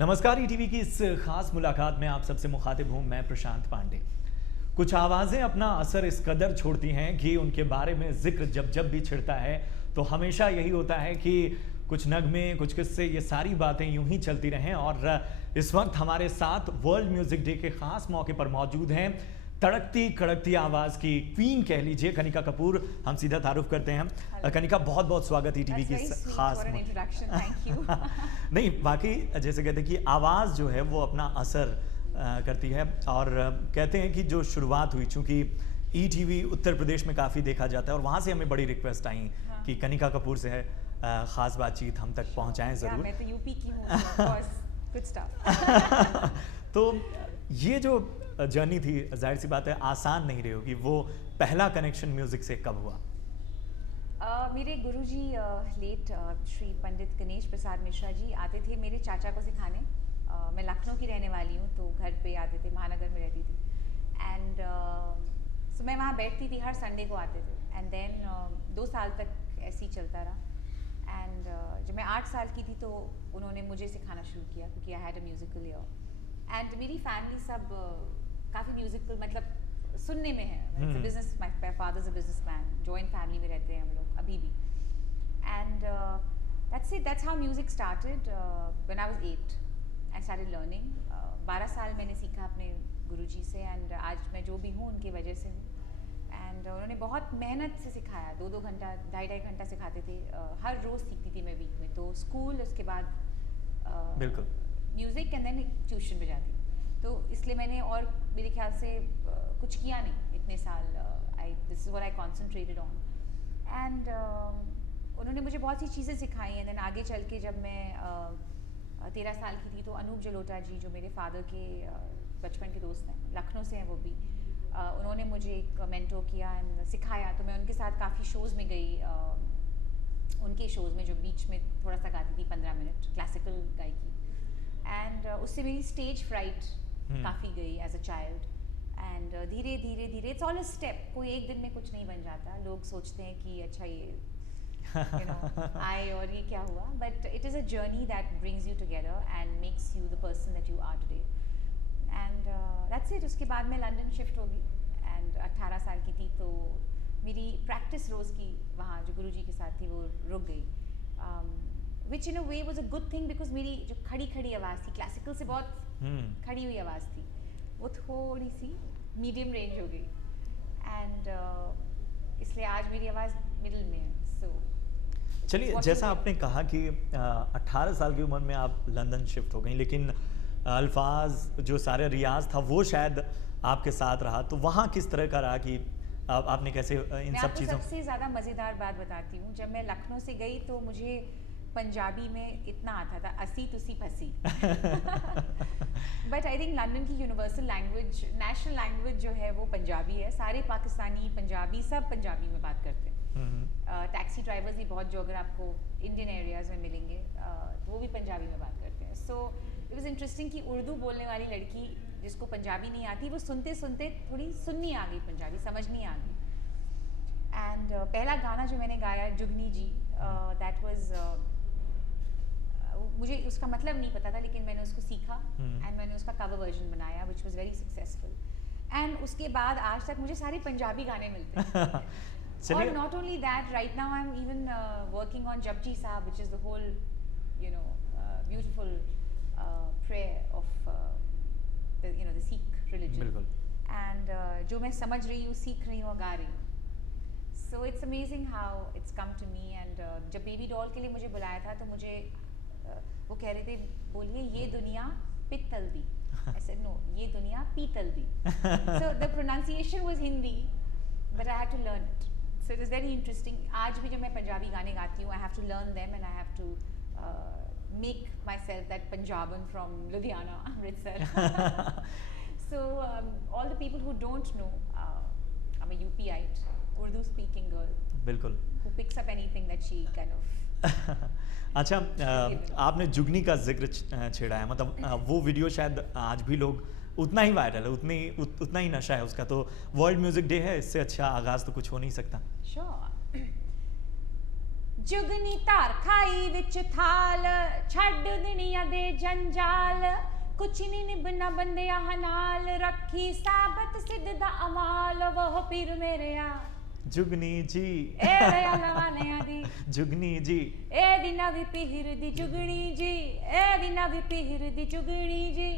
नमस्कार ईटीवी की इस खास मुलाकात में आप सबसे मुखातिब हूं मैं प्रशांत पांडे। कुछ आवाज़ें अपना असर इस कदर छोड़ती हैं कि उनके बारे में जिक्र जब जब भी छिड़ता है तो हमेशा यही होता है कि कुछ नगमे, कुछ किस्से, ये सारी बातें यूं ही चलती रहें। और इस वक्त हमारे साथ वर्ल्ड म्यूजिक डे के खास मौके पर मौजूद हैं तड़कती कड़कती आवाज़ की क्वीन कह लीजिए कनिका कपूर। हम सीधा तारुफ करते हैं। कनिका, बहुत बहुत स्वागत ईटीवी की इस खास नहीं, वाकई जैसे कहते हैं कि आवाज़ जो है वो अपना असर करती है। और कहते हैं कि जो शुरुआत हुई, चूंकि ईटीवी उत्तर प्रदेश में काफ़ी देखा जाता है और वहाँ से हमें बड़ी रिक्वेस्ट आई कि कनिका कपूर से है ख़ास बातचीत हम तक पहुँचाएं ज़रूर। मैं तो यूपी की हूँ, good stuff। तो ये जो जर्नी थी, जाहिर सी बात है आसान नहीं रही होगी। वो पहला कनेक्शन म्यूज़िक से कब हुआ? मेरे गुरुजी लेट श्री पंडित गणेश प्रसाद मिश्रा जी आते थे मेरे चाचा को सिखाने। मैं लखनऊ की रहने वाली हूँ, तो घर पे आते थे, महानगर में रहती थी। एंड सो मैं वहाँ बैठती थी, हर संडे को आते थे। एंड देन 2 साल तक ऐसे ही चलता रहा। एंड जब मैं 8 साल की थी तो उन्होंने मुझे सिखाना शुरू किया, क्योंकि I had a musical year. And मेरी फैमिली सब काफ़ी म्यूजिकल, मतलब सुनने में है। Business, my father is a businessman, joint family में रहते हैं हम लोग अभी भी। And that's it, that's how music started. When I was 8 I started learning. 12 साल मैंने सीखा अपने गुरुजी से, एंड आज मैं जो भी हूँ उनकी वजह से हूँ। एंड उन्होंने बहुत मेहनत से सिखाया, 2-2 घंटा, 2.5 घंटा सिखाते थे। हर रोज़ सीखती थी मैं वीक में, तो स्कूल, उसके बाद बिल्कुल म्यूज़िक, एंड देन ट्यूशन पे जाती। तो इसलिए मैंने और मेरे ख्याल से कुछ किया नहीं इतने साल। This is what I concentrated on. And उन्होंने मुझे बहुत सी चीज़ें सिखाई। एंड देन आगे चल के जब मैं 13 साल की थी तो अनूप जलोटा जी, जो मेरे फादर के बचपन के दोस्त हैं, लखनऊ से हैं वो भी, उन्होंने मुझे एक मेंटोर किया एंड सिखाया। तो मैं उनके साथ काफ़ी शोज़ में गई। उनके शोज़ में जो बीच में थोड़ा सा गाती थी 15 मिनट क्लासिकल गायकी। एंड उससे मेरी स्टेज फ्राइट काफ़ी गई एज अ चाइल्ड। एंड धीरे धीरे धीरे, इट्स ऑल अ स्टेप, कोई एक दिन में कुछ नहीं बन जाता। लोग सोचते हैं कि अच्छा ये आए और ये क्या हुआ, but it is a journey that brings you together and makes you the person that you are today. And that's it. उसके बाद मैं लंदन शिफ्ट हो गई। एंड 18 साल की थी तो मेरी प्रैक्टिस रोज़ की वहाँ जो गुरुजी के साथ थी वो रुक गई, which in a way was a good thing, because मेरी जो खड़ी खड़ी आवाज़ थी, क्लासिकल से बहुत खड़ी हुई आवाज़ थी, वो थोड़ी सी मीडियम रेंज हो गई। एंड इसलिए आज मेरी आवाज़ मिडिल में है। सो चलिए, जैसा आपने कहा कि 18 साल की उम्र में आप लंदन शिफ्ट हो गई, लेकिन अल्फाज जो सारे रियाज था वो शायद आपके साथ रहा, तो वहाँ किस तरह का रहा कि आपने कैसे इन सब चीज़ों? सबसे ज़्यादा मज़ेदार बात बताती हूँ। जब मैं लखनऊ से गई तो मुझे पंजाबी में इतना आता था, असी तुसी फसी। बट आई थिंक लंदन की यूनिवर्सल लैंग्वेज, नेशनल लैंग्वेज जो है वो पंजाबी है। सारे पाकिस्तानी, पंजाबी, सब पंजाबी में बात करते हैं। टैक्सी ड्राइवर्स भी बहुत, जो अगर आपको इंडियन एरियाज़ में मिलेंगे, तो वो भी पंजाबी में बात करते हैं। सो इट वॉज इंटरेस्टिंग कि उर्दू बोलने वाली लड़की जिसको पंजाबी नहीं आती, वो सुनते सुनते थोड़ी सुननी आ गई, पंजाबी समझ नहीं आ गई। एंड पहला गाना जो मैंने गाया, जुगनी जी, दैट वाज, मुझे उसका मतलब नहीं पता था, लेकिन मैंने उसको सीखा एंड मैंने उसका कवर वर्जन बनाया, which was very successful. And उसके बाद आज तक मुझे सारे पंजाबी गाने मिलते हैं। और not only that, right now I am even working on Japji Sahib, which is the whole beautiful prayer of the Sikh religion. And जो मैं समझ रही हूँ, सीख रही हूँ और गा रही हूँ। So it's amazing how it's come to me. And जब बेबी डॉल के लिए मुझे बुलाया था तो मुझे वो कह रहे थे, बोलिए ये दुनिया पित्तल दी। I said no, ये दुनिया पीतल दी। So the pronunciation was Hindi, but I had to learn it. So it is very interesting. आज भी जब मैं पंजाबी गाने गाती हूँ, I have to learn them and I have to make myself that Punjaban from Ludhiana, Amritsar. So all the people who don't know, I'm a UPite, Urdu speaking girl. बिल्कुल। Who picks up anything that she kind of अच्छा, आपने जुगनी का जिक्र छेड़ा है, मतलब वो video शायद आज भी लोग उतना ही वायरल है, उतना ही नशा है उसका। तो वर्ल्ड म्यूजिक डे है, इससे अच्छा आगाज तो कुछ हो नहीं सकता। Sure. जुगनी तार खाई विच थाल छड़ दुनिया दुनिया दे जंजाल कुछ नहीं निभना बंदिया नाल रखी साबत सिद्ध दा अमाल वो पीर मेरे आ जुगनी जी ए दयाल वालियां दी जुगनी जी ए दी नवी पीर दी जुगनी जी ए दी नवी पीर दी जुगनी जी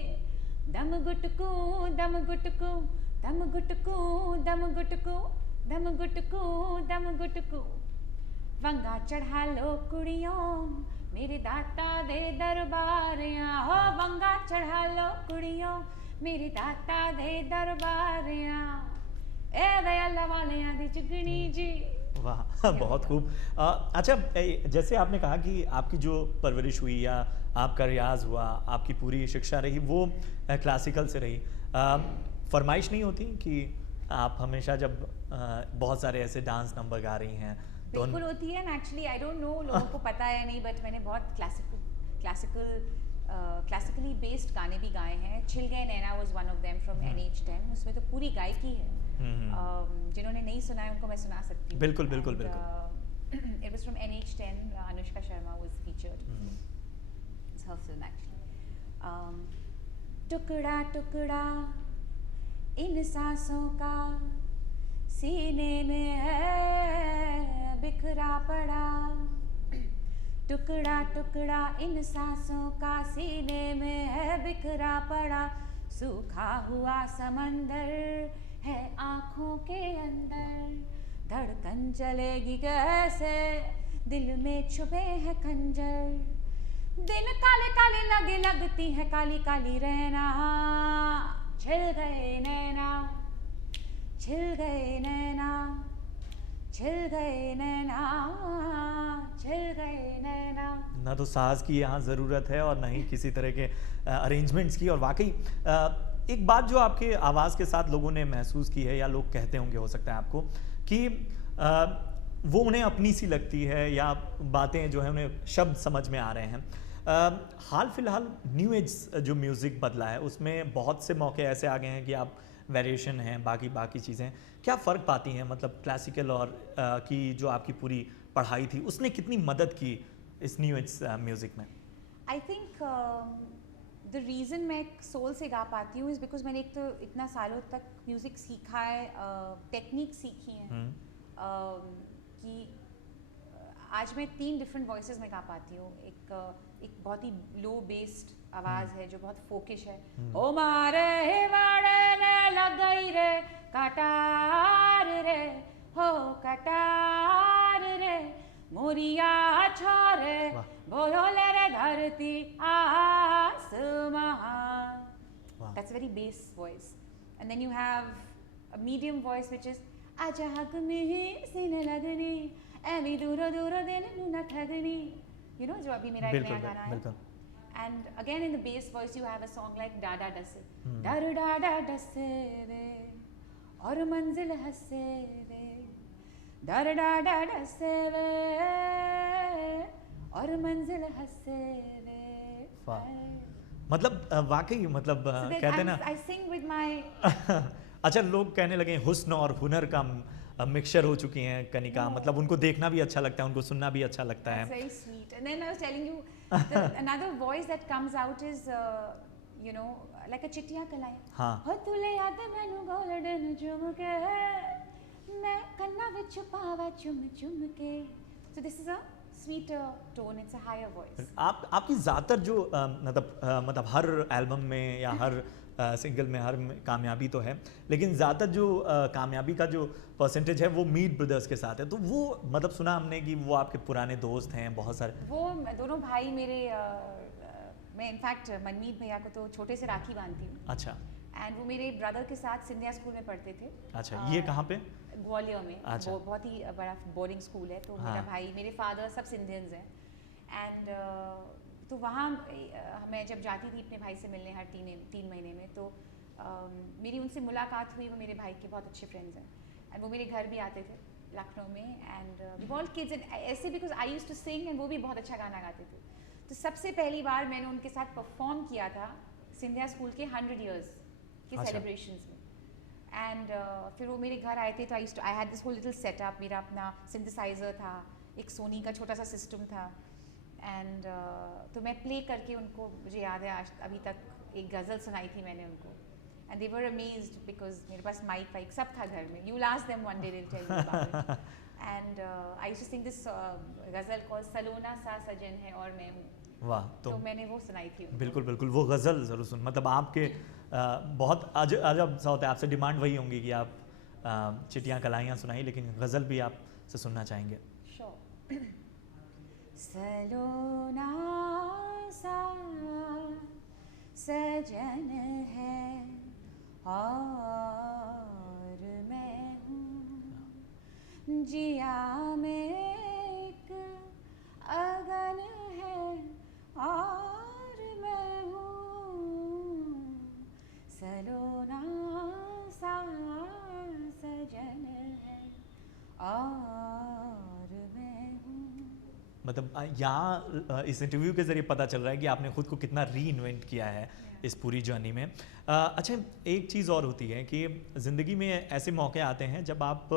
दम गुटकू दम गुटकू दम गुटकू दम गुटकू दम गुटकू दम गुटकू वंगा चढ़ा लो कुड़ियों मेरे दाता दे दरबारियां हो वंगा चढ़ा लो कुड़ियों मेरे दाता दे दरबारियां ए दयाल वालियां दी जुगनी जी। वाह बहुत खूब। अच्छा जैसे आपने कहा कि आपकी जो परवरिश हुई या आपका रियाज हुआ आपकी पूरी शिक्षा रही वो क्लासिकल से रही, फरमाइश नहीं होती कि आप हमेशा जब बहुत सारे ऐसे डांस नंबर गा रही हैं तो बिल्कुल होती है। एक्चुअली आई डोंट नो लोगों को पता है नहीं बट मैंने बहुत क्लासिकली बेस्ड गाने भी गाए हैं। Chhil Gaye Naina was one of them from NH10, उसमें तो पूरी गायकी है। जिन्होंने नहीं सुना है उनको मैं सुना सकती हूँ। बिल्कुल बिल्कुल बिल्कुल। It was from NH10, Anushka Sharma was featured. It's her film actually. टुकड़ा टुकड़ा इन सांसों का सीने में है बिखरा पड़ा टुकड़ा टुकड़ा इन सांसों का सीने में है बिखरा पड़ा सूखा हुआ समंदर है आँखों के अंदर धड़कन चलेगी कैसे दिल में छुपे है खंजर दिन काले काले लगे लगती है काली काली रहना छिल गए नैना छिल गए नैना छिल गए नैना छिल गए नैना। ना तो साज की यहाँ ज़रूरत है और ना ही किसी तरह के अरेंजमेंट्स की। और वाकई एक बात जो आपके आवाज़ के साथ लोगों ने महसूस की है या लोग कहते होंगे हो सकता है आपको कि वो उन्हें अपनी सी लगती है या बातें जो है उन्हें शब्द समझ में आ रहे हैं। हाल फिलहाल न्यू एज जो म्यूज़िक बदला है उसमें बहुत से मौके ऐसे आ गए हैं कि आप वेरिएशन हैं बाकी चीज़ें क्या फ़र्क पाती हैं, मतलब क्लासिकल और की जो आपकी पूरी पढ़ाई थी उसने कितनी मदद की इस न्यू एज म्यूज़िक में? आई थिंक द रीज़न मैं सोल से गा पाती हूँ इज़ बिकॉज मैंने एक तो इतना सालों तक म्यूज़िक सीखा है, टेक्निक सीखी है कि आज मैं 3 डिफरेंट वॉइसेस में गा पाती हूँ। एक बहुत ही लो बेस्ड आवाज़ है जो बहुत फोकिश है। ओ मारे वाड़े ने लग गई रे कटार रे हो कटार रे मोरिया छोरे बोले रे धरती आसमां। That's a very bass voice. And then you have a medium voice which is आजा हक में सीने लगनी ऐवी दूर दूर दिन न ठगनी, you know जो अभी मेरा एक नया गाना है। And again in the bass voice you have a song like डाडा डसे डर डाडा डसे रे और मंजिल हंसे रे डर डाडा डसे रे और मंजिल हंसे रे। मतलब वाकई मतलब कहते हैं ना I sing with my अच्छा लोग कहने लगे हुस्न और हुनर का मिक्सचर हो चुकी हैं कनिका, मतलब उनको देखना भी अच्छा लगता है उनको सुनना भी अच्छा लगता है। That's very sweet. And then I was telling you another voice that comes out is you know like a चिट्टियां कलाई। हाँ। हो तुले याद मैनू गोल्डन झुमके मैं कन्ना विच पावा चुम चुम के। So this is a sweeter tone, it's a higher voice. आपकी ज़्यादातर जो मतलब हर एल्बम में या हर सिंगल में हर कामयाबी तो है लेकिन ज़्यादातर जो कामयाबी का जो परसेंटेज है वो मीत ब्रदर्स के साथ है, तो वो मतलब सुना हमने कि वो आपके पुराने दोस्त हैं बहुत सारे। वो दोनों भाई मेरे मैं इनफैक्ट मनमीत भैया को तो छोटे से राखी बांधती हूँ। अच्छा। एंड वो मेरे ब्रदर के साथ सिंधिया स्कूल में पढ़ते थे। अच्छा ये कहाँ पे? ग्वालियर में। अच्छा। बहुत ही बड़ा बोर्डिंग स्कूल है तो हाँ। मेरा भाई मेरे फादर सब सिंधियंस हैं एंड तो वहाँ मैं जब जाती थी अपने भाई से मिलने हर 3 महीने में तो मेरी उनसे मुलाकात हुई। वो मेरे भाई के बहुत अच्छे फ्रेंड्स हैं एंड वो मेरे घर भी आते थे लखनऊ में and we all kids and ऐसे because I used to sing and वो भी बहुत अच्छा गाना गाते थे। तो सबसे पहली बार मैंने उनके साथ परफॉर्म किया था सिंधिया स्कूल के 100 ईयर्स के सेलिब्रेशंस में एंड फिर वो मेरे घर आए थे तो I had this whole little setup, मेरा अपना सिंथेसाइजर था, एक सोनी का छोटा सा सिस्टम था एंड तो मैं प्ले करके उनको, मुझे याद है आज अभी तक, एक गज़ल सुनाई थी मैंने उनको, and they were amazed because मेरे पास माइक वाइक सब था घर में. You will ask them one day, they will tell you about it. And I used to sing this ghazal called Salona sa सजन है और मैं हूँ. वाह. तो मैंने वो सुनाई थी उनको. बिल्कुल बिल्कुल, वो गज़ल ज़रूर सुन. मतलब आपके बहुत अजब सा होता है, आपसे डिमांड वही होंगी कि आप चिट्ठियाँ कलाइयाँ सुनाई, लेकिन गज़ल भी आपसे सुनना चाहेंगे. Sure. सलोना सा सजन है और मैं हूँ, जिया में एक अगन है और मैं हूँ, सलोना सा सजन है और मैं हूँ. मतलब यहाँ इस इंटरव्यू के ज़रिए पता चल रहा है कि आपने खुद को कितना री इन्वेंट किया है इस पूरी जर्नी में. अच्छा, एक चीज़ और होती है कि ज़िंदगी में ऐसे मौके आते हैं जब आप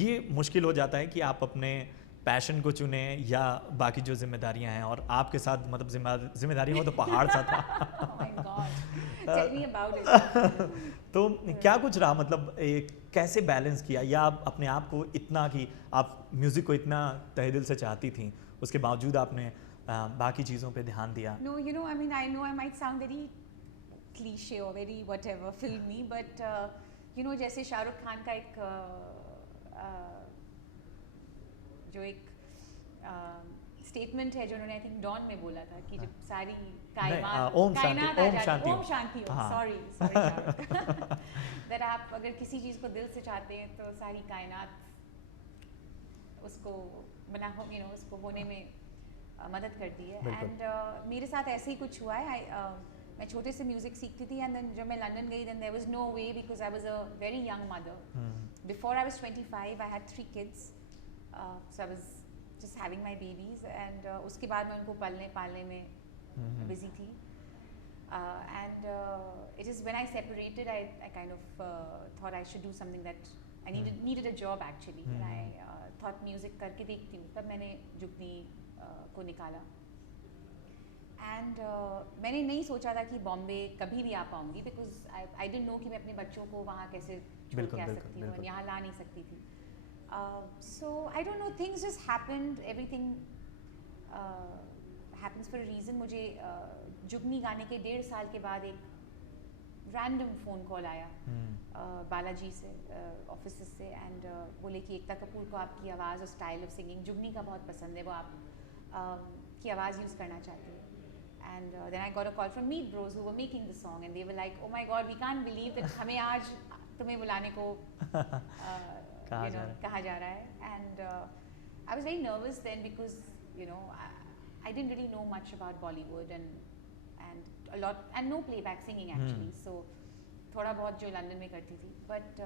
ये मुश्किल हो जाता है कि आप अपने पैशन को चुने या बाकी जो जिम्मेदारियां हैं, और आपके साथ मतलब जिम्मेदारियों का तो पहाड़ सा था. Oh my God. Tell me about it. तो क्या कुछ रहा, मतलब कैसे बैलेंस किया, या आप अपने आप को इतना कि आप म्यूज़िक को इतना तहे दिल से चाहती थी, उसके बावजूद आपने बाकी चीज़ों पे ध्यान दिया? No, you know, I mean, I know I might sound very cliche or very whatever, filmy, but you know, जैसे शाहरुख खान का एक जो एक स्टेटमेंट है जो उन्होंने आई थिंक डॉन में बोला था कि जब सारी कायनात ओम शांति, ओम शांति हो, हाँ. सॉरी दैट आप अगर किसी चीज़ को दिल से चाहते हैं तो सारी कायनात उसको बना हो, यू नो, उसको होने में मदद करती है. एंड मेरे साथ ऐसे ही कुछ हुआ है. मैं छोटे से म्यूज़िक सीखती थी, एंड देन जब मैं लंदन गई, then there was no way because I was a very young mother. Before I was 25 I had 3 kids, so I was just having my babies, and उसके बाद मैं उनको पालने में busy थी. And it is when I separated, I kind of thought I should do something that I needed a job actually. And I thought music करके देखती हूँ. तब मैंने जुगनी को निकाला. And मैंने नहीं सोचा था कि बॉम्बे कभी भी आ पाऊँगी, because I didn't know कि मैं अपने बच्चों को वहाँ कैसे छोड़ के आ सकती हूँ, यहाँ ला नहीं सकती थी. So I don't know, things just happened, everything happens for a reason. मुझे जुगनी गाने के 1.5 साल के बाद एक रैंडम फ़ोन कॉल आया बालाजी से, ऑफिस से, एंड बोले कि एकता कपूर को आपकी आवाज़ और स्टाइल ऑफ सिंगिंग जुगनी का बहुत पसंद है, वो आप की आवाज़ यूज़ करना चाहते हैं. And then I got a call from Meet Bros who were making the song, and they were like, oh my God, we can't believe that हमें आज तुम्हें बुलाने को कहा जा रहा है. And I was very nervous then because you know I didn't really know much about Bollywood and a lot, and no playback singing actually. So थोड़ा बहुत जो लंदन में करती थी, but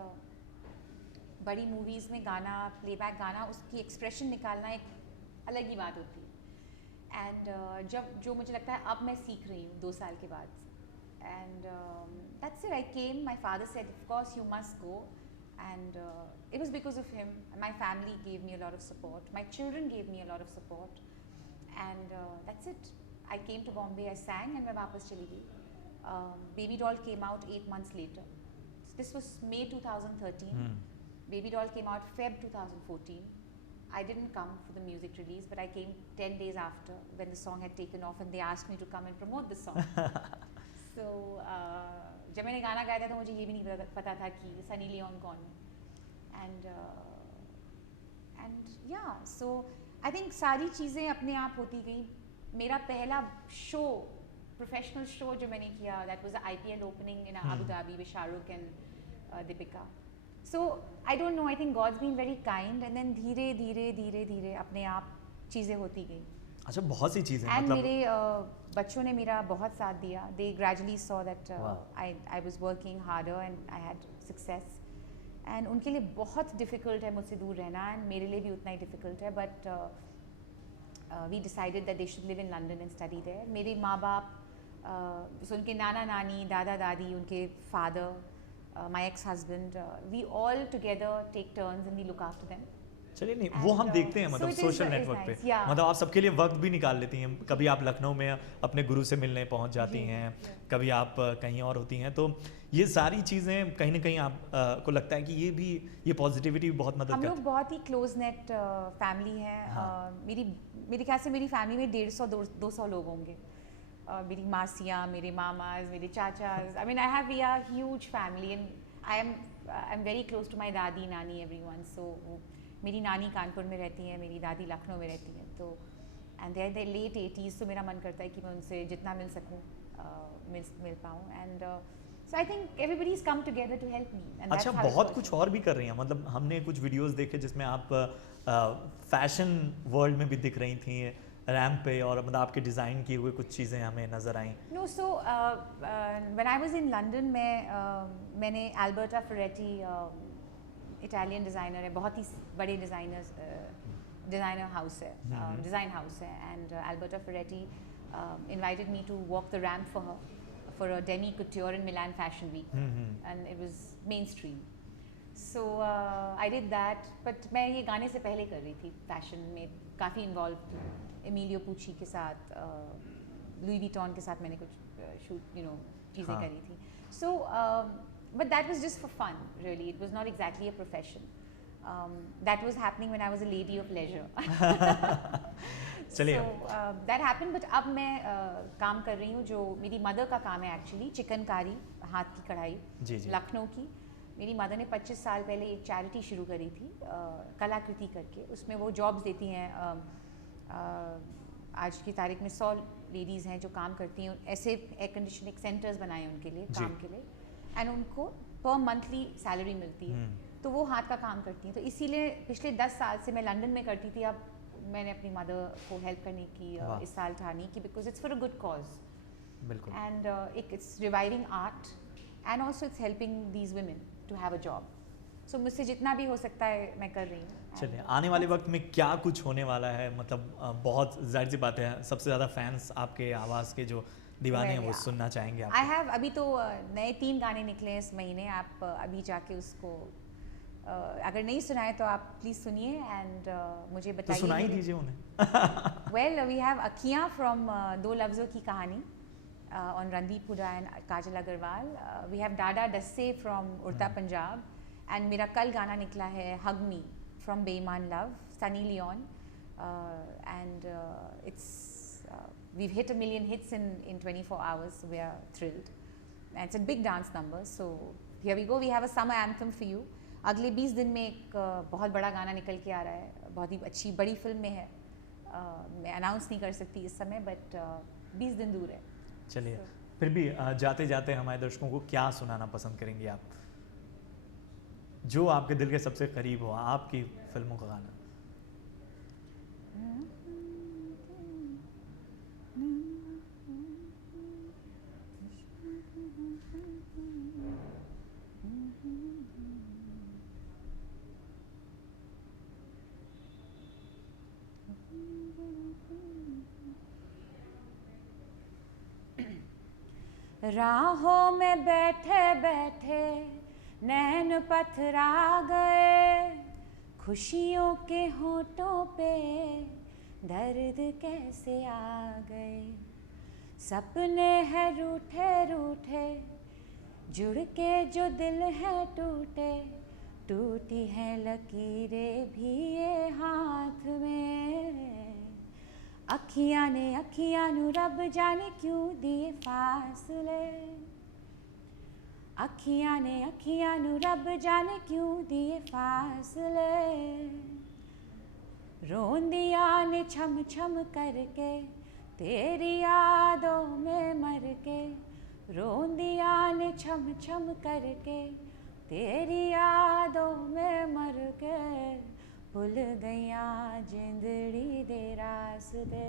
बड़ी मूवीज़ में गाना, प्लेबैक गाना, उसकी एक्सप्रेशन निकालना एक अलग ही बात होती है. एंड जब जो मुझे लगता है अब मैं सीख रही हूँ 2 साल के बाद. And that's it. I came, my father said of course you must go, and it was because of him. My family gave me a lot of support, my children gave me a lot of support, and that's it. I came to Bombay, I sang, and मैं वापस चली गई. Baby Doll came out 8 months later. This was May 2013. Baby Doll came out Feb 2014. I didn't come for the music release, but I came 10 days after when the song had taken off, and they asked me to come and promote the song. So जब मैंने गाना गाया था तो मुझे ये भी नहीं पता था कि सनी लियोन कौन है. एंड या सो आई थिंक सारी चीज़ें अपने आप होती गई. मेरा पहला शो, प्रोफेशनल शो जो मैंने किया, that was the IPL opening in Abu Dhabi with Shahrukh and Deepika. So I don't know, I think God's been very kind, and then धीरे धीरे धीरे धीरे अपने आप चीज़ें होती गई. अच्छा, बहुत सी चीज़ें. एंड मेरे बच्चों ने मेरा बहुत साथ दिया. They gradually saw that I was working harder and I had success. And उनके लिए बहुत डिफ़िकल्ट है मुझसे दूर रहना, एंड मेरे लिए भी उतना ही डिफ़िकल्ट है. But we decided that they should live in London and study there. मेरे माँ बाप, उनके नाना नानी, दादा दादी, उनके father, my ex husband, we all together take turns and we look after them. चलिए नहीं वो हम देखते हैं मतलब सोशल नेटवर्क पे, मतलब आप सबके लिए वक्त भी निकाल लेती हैं, कभी आप लखनऊ में अपने गुरु से मिलने पहुंच जाती हैं, कभी आप कहीं और होती हैं, तो ये सारी चीज़ें कहीं ना कहीं आप को लगता है कि ये पॉजिटिविटी बहुत मदद करती है। हम लोग बहुत ही क्लोज नेट फैमिली है। मेरे ख्याल से मेरी फैमिली में 150-200 लोग होंगे। मेरी मासियाँ, मेरे मामाज, मेरे चाचाज, I mean I have we are huge family and I am very close to my dadi nani everyone. सो मेरी नानी कानपुर में रहती हैं, मेरी दादी लखनऊ में रहती हैं, तो एंड दे लेट 80s, तो मेरा मन करता है कि मैं उनसे जितना मिल सकूँ मिल पाऊँ। And so I think everybody is come together to help me. अच्छा, बहुत कुछ और भी कर रही हैं, मतलब हमने कुछ वीडियोस देखे जिसमें आप फैशन वर्ल्ड में भी दिख रही थी रैम्प पे, और मतलब आपके डिज़ाइन किए हुए कुछ चीज़ें हमें नज़र आई। No, so when I was in London मैंने अल्बर्टा फेरेटी, इटालियन डिज़ाइनर है, बहुत ही बड़े डिज़ाइनर हाउस है, डिज़ाइन हाउस है, and Alberta Ferretti invited me to walk the ramp for a demi couture in Milan Fashion Week, and it was mainstream. So I did that, but मैं ये गाने से पहले कर रही थी, फैशन में काफ़ी इन्वॉल्व थी, एमिलियो पुची के साथ, लुई विटॉन के साथ मैंने कुछ शूट चीज़ें करी थी। So but that was just for fun, really. It was not exactly a profession. That was happening when I was a lady of leisure. चलिए, so that happened, but अब मैं काम कर रही हूँ जो मेरी मदर का काम है एक्चुअली, चिकनकारी, हाथ की कढ़ाई, लखनऊ की। मेरी मदर ने 25 साल पहले एक चैरिटी शुरू करी थी, कलाकृति करके, उसमें वो जॉब्स देती हैं। आज की तारीख में 100 लेडीज़ हैं जो काम करती हैं, ऐसे एयर कंडीशनिंग सेंटर्स बनाए उनके लिए, काम के लिए, एंड उनको पर मंथली सैलरी मिलती है, तो वो हाथ का काम करती हैं। तो इसीलिए पिछले 10 साल से मैं लंदन में करती थी, अब मैंने अपनी मदर को हेल्प करने की इस साल ठानी की, because it's for a good cause. बिल्कुल। And it's reviving art and also it's helping these women to have a job. So मुझसे जितना भी हो सकता है मैं कर रही हूँ। चलिए, आने वाले वक्त में क्या कुछ होने वाला है, मतलब बहुत जाहिर सी बात है सबसे ज़्यादा फैंस आपके आवाज़ के जो दीवाने हैं वो सुनना चाहेंगे। आई हैव अभी तो नए 3 गाने निकले हैं इस महीने, आप अभी जाके उसको अगर नहीं सुनाए तो आप प्लीज़ सुनिए एंड मुझे बताइए। तो सुनाई दीजिए उन्हें। Well, we have Akhiyan from 2 Lafzon Ki Kahani on Randeep Hooda and Kajal Aggarwal. We have Dada Dasse from Udta Punjab, and मेरा कल गाना निकला है hug me from Beiimaan love, Sunny Leone, and it's we've hit 1 million hits in 24 hours. We are thrilled. And it's a big dance number. So here we go. We have a summer anthem for you. अगले 20 दिन में एक बहुत बड़ा गाना निकल के आ रहा है, बहुत ही अच्छी बड़ी फिल्म में है, मैं अनाउंस नहीं कर सकती इस समय, बट 20 दिन दूर है। चलिए, फिर भी जाते जाते हमारे दर्शकों को क्या सुनाना पसंद करेंगे आप, जो आपके दिल के सबसे करीब हो, आपकी फिल्मों का गाना? राहों में बैठे बैठे नैन पथरा गए, खुशियों के होठों पे दर्द कैसे आ गए, सपने हैं रूठे रूठे जुड़ के जो दिल है टूटे, टूटी है लकीरें भी ये हाथ में, अखियाँ ने अखियाँ नू रब जाने क्यों दिए फासले, अखियाँ ने अखियाँ नू रब जाने क्यों दिए फासले, रोंदिया ने छम छम करके तेरी यादों में मर के, रोंदिया ने छम छम करके तेरी यादों में मर के, भूल गया जिंदड़ी दे रास्ते।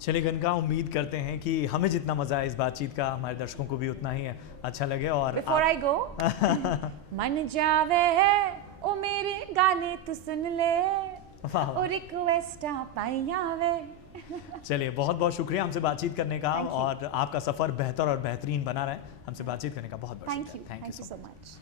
चलिए गनका, उम्मीद करते हैं कि हमें जितना मज़ा है इस बातचीत का हमारे दर्शकों को भी उतना ही अच्छा लगे। और बिफोर आई गो, मन जावे है ओ मेरे गाने तू सुन ले, और रिक्वेस्ट पाइया वे। चलिए, बहुत बहुत शुक्रिया हमसे बातचीत करने का, और आपका सफ़र बेहतर और बेहतरीन बना रहे। हमसे बातचीत करने का बहुत बहुत शुक्रिया। Thank you so much.